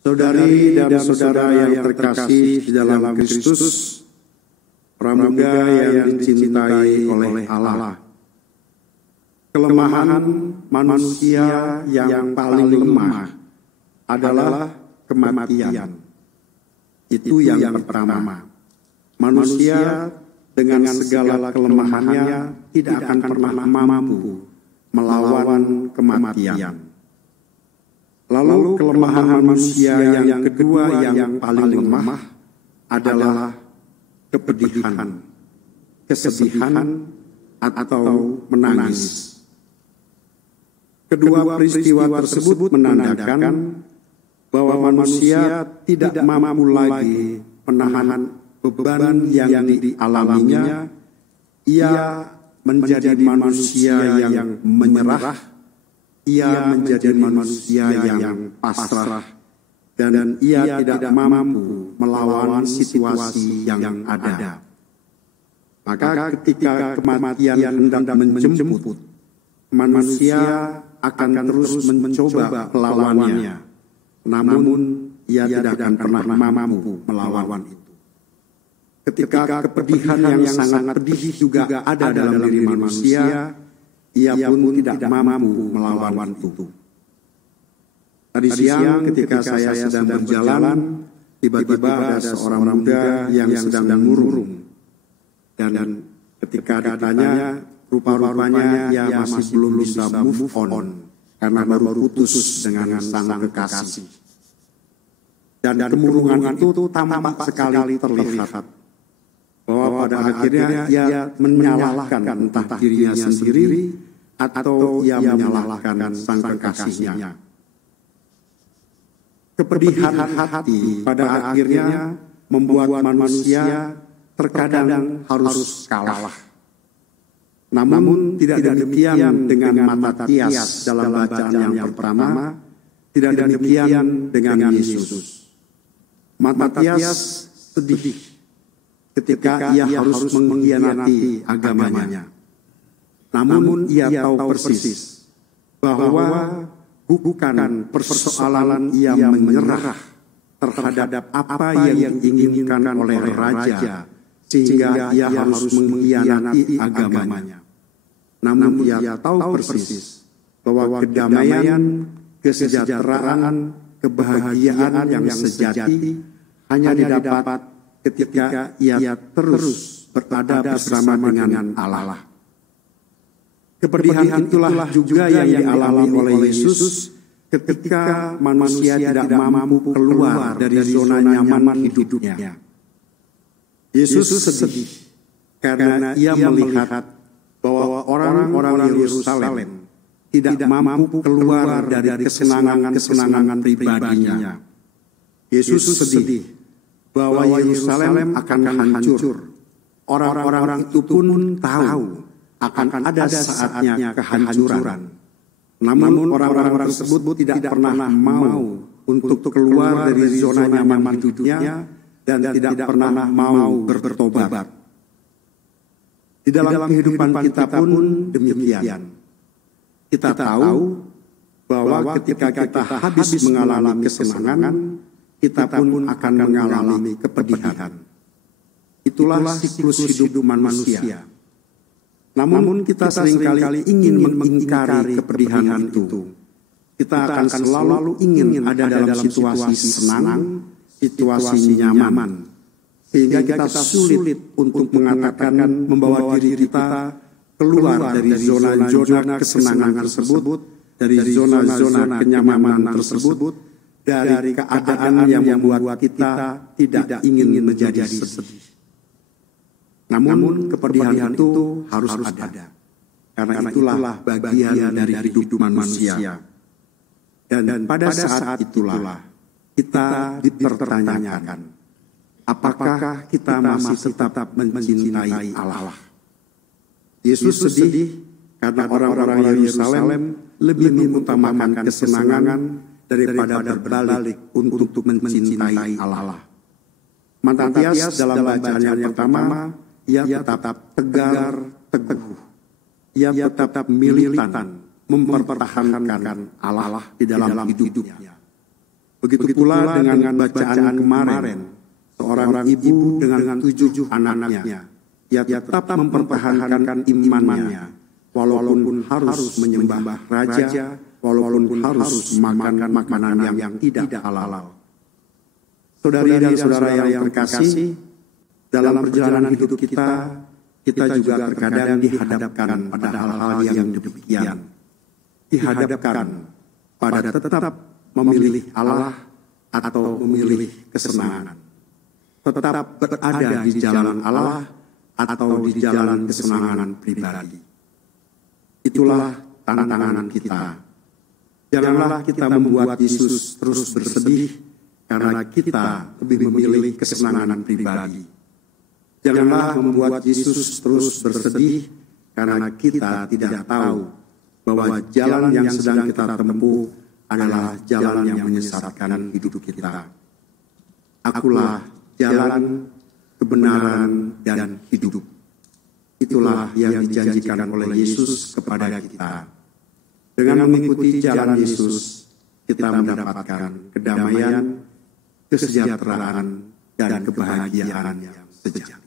Saudari dan saudara yang terkasih di dalam Kristus, pramuga yang dicintai oleh Allah. Kelemahan manusia yang paling lemah adalah kematian. Itu yang pertama. Manusia dengan segala kelemahannya tidak akan pernah mampu melawan kematian. Lalu kelemahan manusia yang kedua yang paling lemah adalah kepedihan, kesedihan, atau menangis. Kedua peristiwa tersebut menandakan bahwa manusia tidak mampu lagi menahan beban yang dialaminya. Ia menjadi manusia yang menyerah. Ia menjadi manusia yang pasrah, dan ia tidak mampu melawan situasi yang ada. Maka ketika kematian hendak menjemput, manusia akan terus mencoba melawannya. Namun ia tidak akan pernah mampu melawan itu. Ketika kepedihan yang sangat pedih juga ada dalam diri manusia, ia pun tidak mampu melawan itu. Tadi siang ketika saya sedang berjalan, tiba-tiba ada seorang muda yang sedang murung. Dan ketika ditanya, rupa-rupanya ia masih belum bisa move on karena baru putus dengan sang kekasih. Dan kemurungan itu tampak sekali terlihat bahwa pada akhirnya ia menyalahkan entah dirinya sendiri atau ia menyalahkan sang kekasihnya. Kepedihan hati pada akhirnya membuat manusia terkadang harus kalah. Namun tidak demikian dengan Matias dalam bacaan yang pertama, tidak demikian dengan Yesus. Matias sedih ketika ia harus mengkhianati agamanya. Namun ia tahu persis bahwa bukan persoalan ia menyerah terhadap apa yang diinginkan oleh raja sehingga ia harus mengkhianati agamanya. Namun ia tahu persis bahwa kedamaian, kesejahteraan, kebahagiaan yang sejati hanya didapat ketika ia terus berada bersama dengan Allah. Kepedihan itulah juga yang dialami oleh Yesus ketika manusia tidak mampu keluar dari zona nyaman hidupnya. Yesus sedih karena ia melihat bahwa orang-orang Yerusalem tidak mampu keluar dari kesenangan-kesenangan pribadinya. Yesus sedih bahwa Yerusalem akan hancur. Orang-orang itu pun tahu akan ada saatnya kehancuran. Namun orang-orang tersebut tidak pernah mau untuk keluar dari zona nyaman hidupnya dan tidak pernah mau bertobat. Di dalam kehidupan kita pun demikian. Kita tahu bahwa ketika kita habis mengalami kesenangan, kita pun akan mengalami kepedihan. Itulah siklus hidup manusia. Namun kita seringkali ingin mengingkari kepedihan itu. Kita akan selalu ingin ada dalam situasi senang, situasi nyaman. Sehingga kita sulit untuk mengatakan membawa diri kita keluar dari zona-zona kesenangan tersebut, dari zona-zona kenyamanan tersebut, dari keadaan yang membuat kita tidak ingin menjadi sedih. Namun kepedihan itu harus ada. Karena itulah bagian dari hidup manusia. Dan pada saat itulah kita dipertanyakan, apakah kita masih tetap mencintai Allah? Yesus sedih karena orang-orang Yerusalem lebih mengutamakan kesenangan daripada berbalik untuk mencintai Allah. Matias dalam bacaan yang pertama, ia tetap tegar, teguh. Ia tetap militan mempertahankan Allah di dalam hidupnya. Begitu pula dengan bacaan kemarin, seorang ibu dengan 7 anaknya, ia tetap mempertahankan imannya, walaupun harus menyembah raja, walaupun harus makan makanan yang tidak halal. Saudari dan saudara yang terkasih, dalam perjalanan hidup kita juga terkadang dihadapkan pada hal-hal yang demikian. Dihadapkan pada tetap memilih Allah atau memilih kesenangan. Tetap berada di jalan Allah atau di jalan kesenangan pribadi. Itulah tantangan kita. Janganlah kita membuat Yesus terus bersedih karena kita lebih memilih kesenangan pribadi. Janganlah membuat Yesus terus bersedih karena kita tidak tahu bahwa jalan yang sedang kita tempuh adalah jalan yang menyesatkan hidup kita. Akulah jalan, kebenaran, dan hidup. Itulah yang dijanjikan oleh Yesus kepada kita. Dengan mengikuti jalan Yesus, kita mendapatkan kedamaian, kesejahteraan, dan kebahagiaan yang sejati.